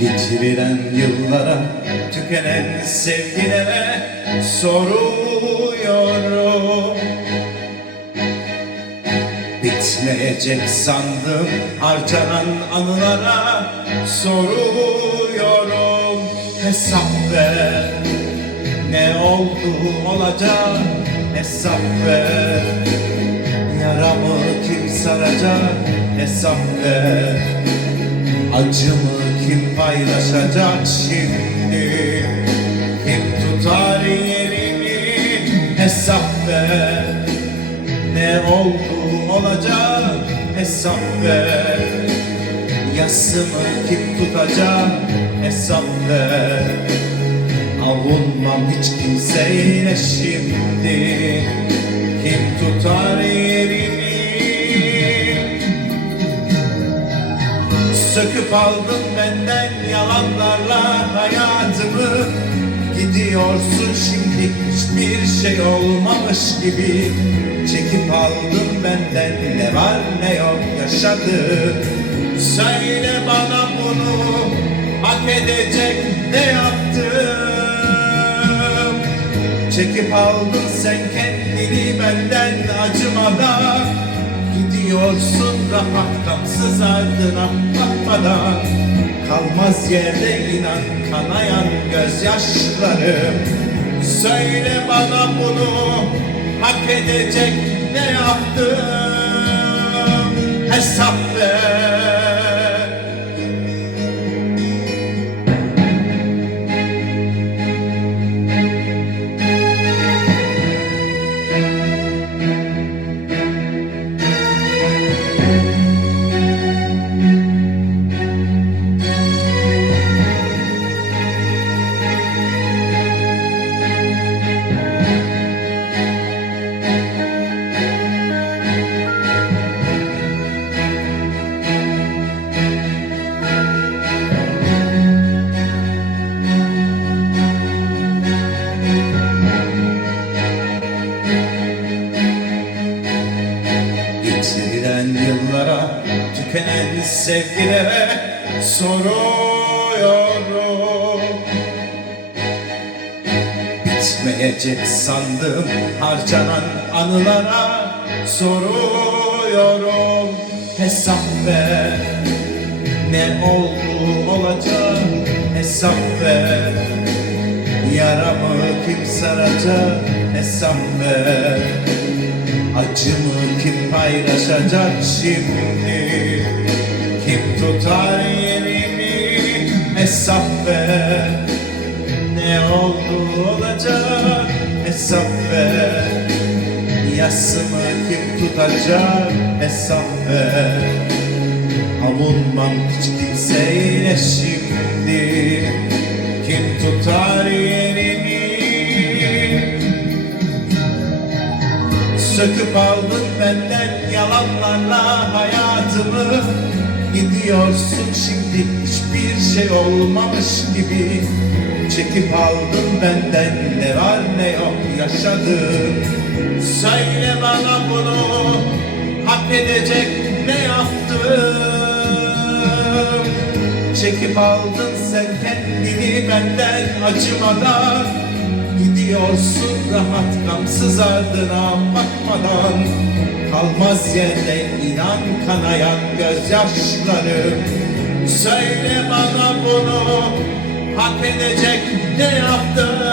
yıllara tükenen sevgilere soruyorum. Bitmeyecek sandım harcanan anılara soruyorum. Hesap ver ne oldu olacak? Hesap ver Yaramı kim saracak? Hesap ver Acımı kim paylaşacak şimdi? Kim tutar yerimi? Hesap ver. Ne oldu olacak? Hesap ver. Yasımı kim tutacak? Hesap ver. Avunmam hiç kimseyle şimdi Söküp aldın benden yalanlarla hayatımı. Gidiyorsun şimdi hiçbir şey olmamış gibi. Çekip aldın benden ne var ne yok yaşadın Söyle bana bunu hak edecek ne yaptım? Çekip aldın sen kendini benden acımadan Gidiyorsun rahat gamsız ardına bakmadan. Kalmaz yerde inan kanayan gözyaşlarım Söyle bana bunu hak edecek ne yaptım Hesap ver Geçiren yıllara, tükenen sevgilere soruyorum. Bitmeyecek sandım harcanan anılara soruyorum. Hesap ver, ne oldu olacak? Hesap ver Yaramı kim saracak? Hesap ver Acımı kim paylaşacak şimdi? Kim tutar yerimi? Hesap ver. Ne oldu olacak? Hesap ver. Yasımı kim tutacak? Hesap ver. Avunmam hiç kimseyle şimdi. Kim tutar Söküp aldın benden yalanlarla hayatımı. Gidiyorsun şimdi hiçbir şey olmamış gibi. Çekip aldın benden ne var ne yok yaşadın Söyle bana bunu hak edecek ne yaptım? Çekip aldın sen kendini benden acımadan Gidiyorsun rahat gamsız ardına bakmadan. Kalmaz yerde inan kanayan gözyaşlarım Söyle bana bunu hak edecek ne ver